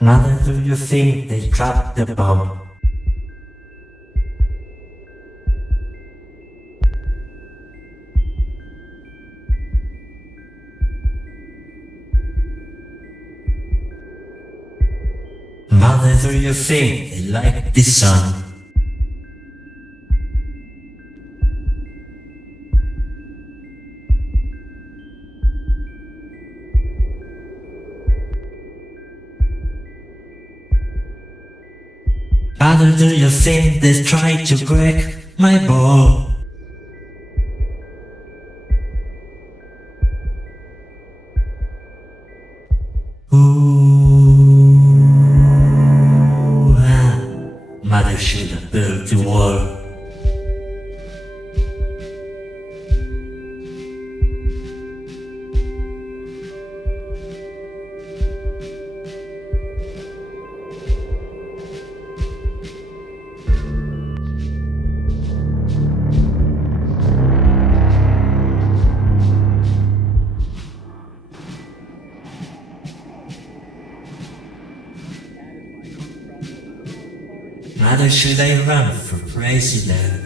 Mother, do you think they dropped the bomb? Mother, do you think they like this song? Father, do you think they tried to break my ball? Ooh, Mother should have built the wall. Mother, should I run for president?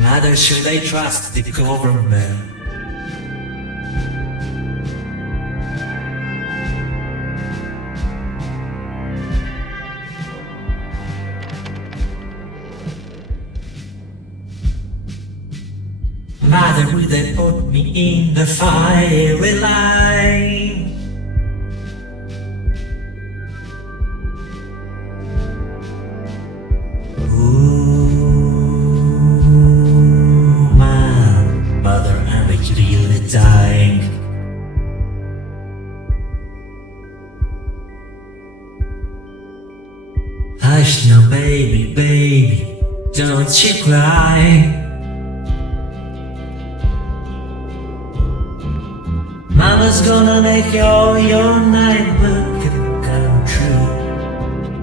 Mother, should I trust the government? Mother, will they put me in the fiery line? Ooh, mother, am I really dying? Hush now, baby, baby, don't you cry. Mama's gonna make all your nightmare come true.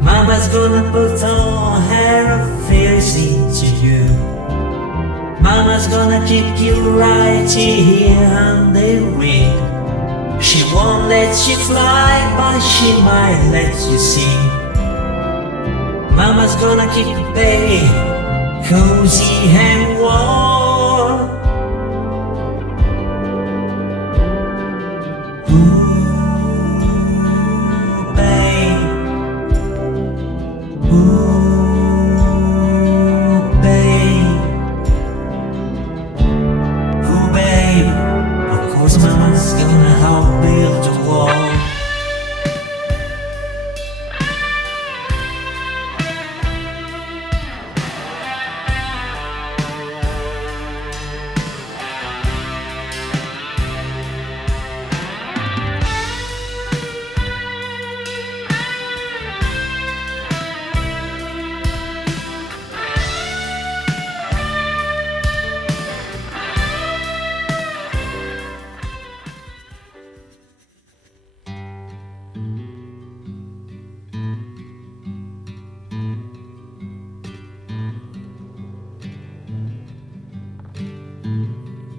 Mama's gonna put all her fears into you. Mama's gonna keep you right here on the wing. She won't let you fly, but she might let you sing. Mama's gonna keep you baby cozy and warm. Mama's gonna help build the wall.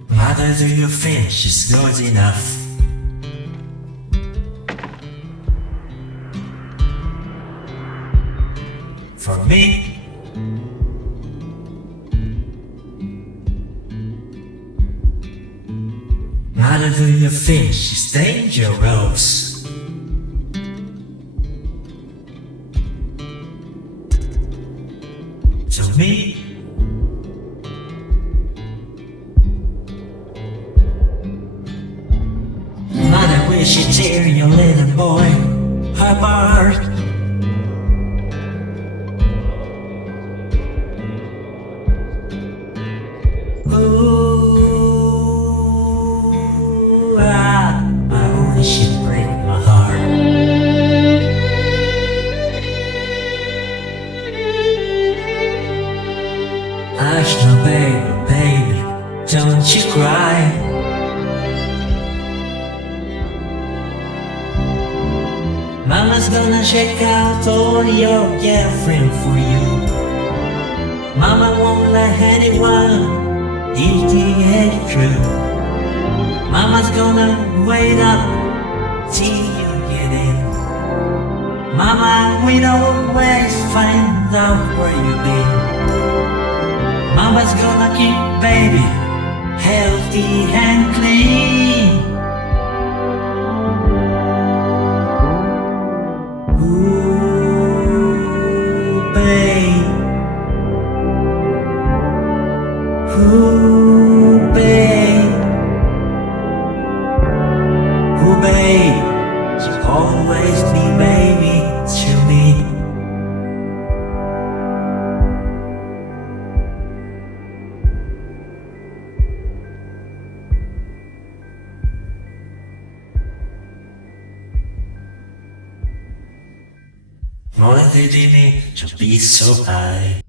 Mother, do you think she's good enough? For me? Mother, do you think she's dangerous? To me? She tear your little boy apart. Ooh, I wish she'd break my heart. Hush now, baby, baby, don't you cry. Mama's gonna check out all your girlfriend for you. Mama won't let anyone eat the egg true. Mama's gonna wait up till you get in. Mama will always find out where you've been. Mama's gonna keep baby healthy and clean. Ooh, babe. Ooh, babe. Ooh, babe. You'll always be baby to me. More than me to be so high.